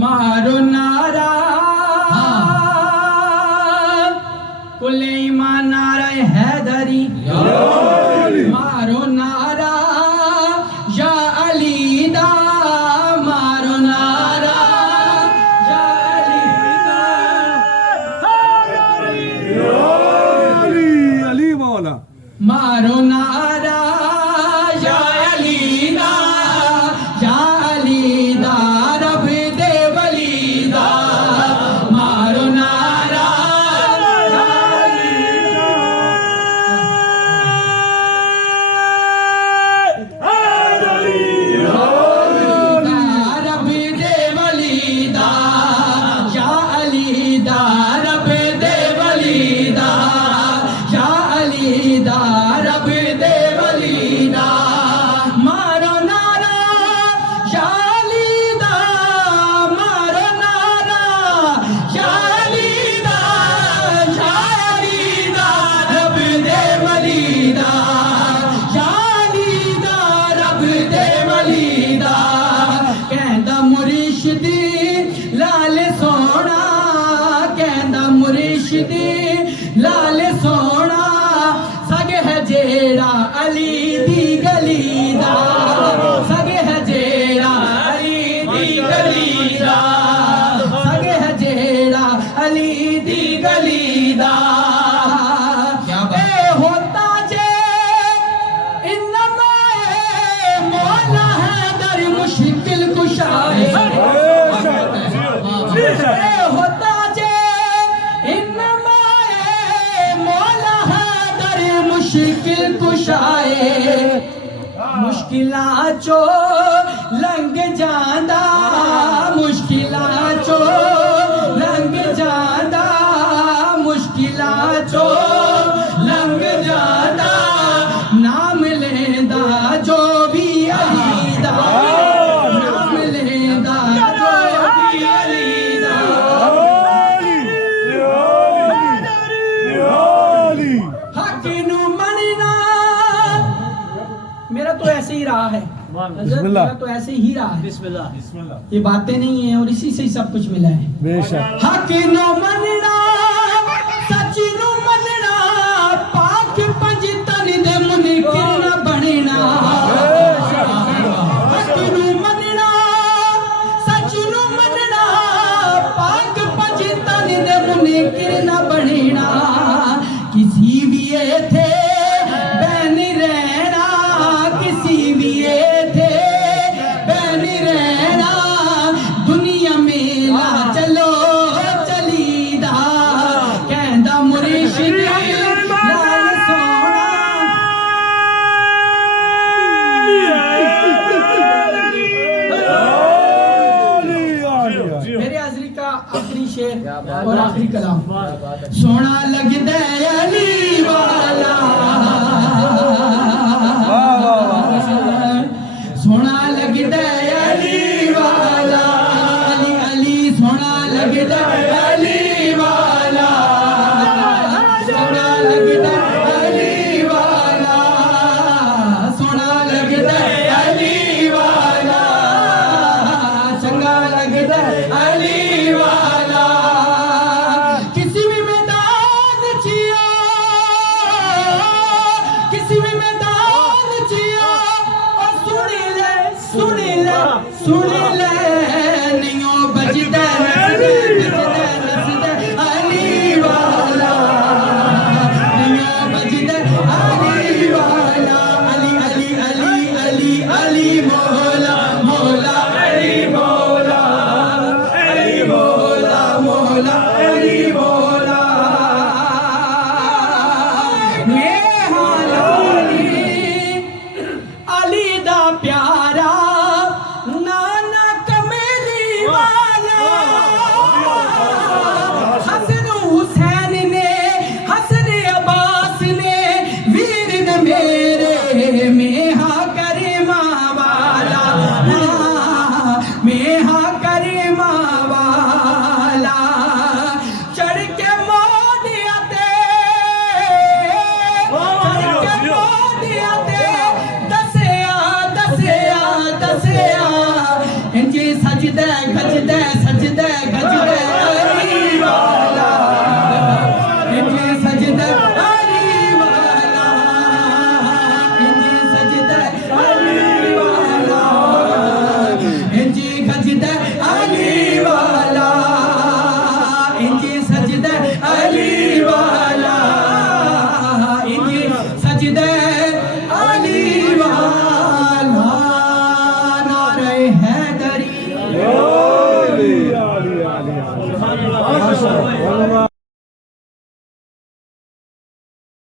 मारो नारा कुल ईमान नारा हैदरी मारो नारा या अली दा मारो नारा या अली मौला मारो नारा या अली दा या अली दा रब दे वली दा मारो नारा या अली दा रब दे वली दा या अली दा रब दे वली दा या अली दा रब दे वली दा मारो नारा या अली दा मारो नारा या अली दा या अली दा रब दे वली दा या अली दा रब दे वली दा कहंदा मुर्शिदी लाल सोना कहंदा मुर्शिदी लाल सोना सग है जेड़ा अली दी गली दा सग है जेड़ा अली दी गली दा सग है जेड़ा अली दी गली दा ए होता जे इन्नमा मौला है दर मुश्किल कुशाए होता जे इन्नमा मौला है दर मुश्किल कुशाए मुश्किलां चो लंघ जांदा मुश्किलां चो लंघ जांदा मुश्किलां चो लंघ जांदा नाम लेंदा जो भी अली दा नाम लेंदा जो भी अली दा हक नू मनना मेरा तो ऐसे ही रहा है हज़रत, मेरा तो ऐसे ही रहा है ये बातें नहीं है और इसी से ही सब कुछ मिला है बेशक हक नो मनना सच नो मनना पाक पंज तन दे मुनकिर न बनना हक नो मनना सच नो मनना पाक पंज तन दे मुनकिर न बनना किसी भी थे बैन रहना किसी भी थे बैन रहना दुनिया में ला चलो चलीदा कहंदा मुर्शिद लाल सोना मेरे हाज़री का आखिरी शेर और आखिरी कलाम सोना लगदा अली वाला सोना लगदा अली वाला अली अली सोना लगदा अली वाला सोना लगदा अली वाला सोना लगदा अली वाला चंगा लगदा अली वाला किसी भी मैदान जियो किसी भी मैदान जियो और सुन ले नियो बजदा नसदा अली वाला नियो बजदा अली वाला अली अली अली अली अली मौला मौला अली मौला अली सजदा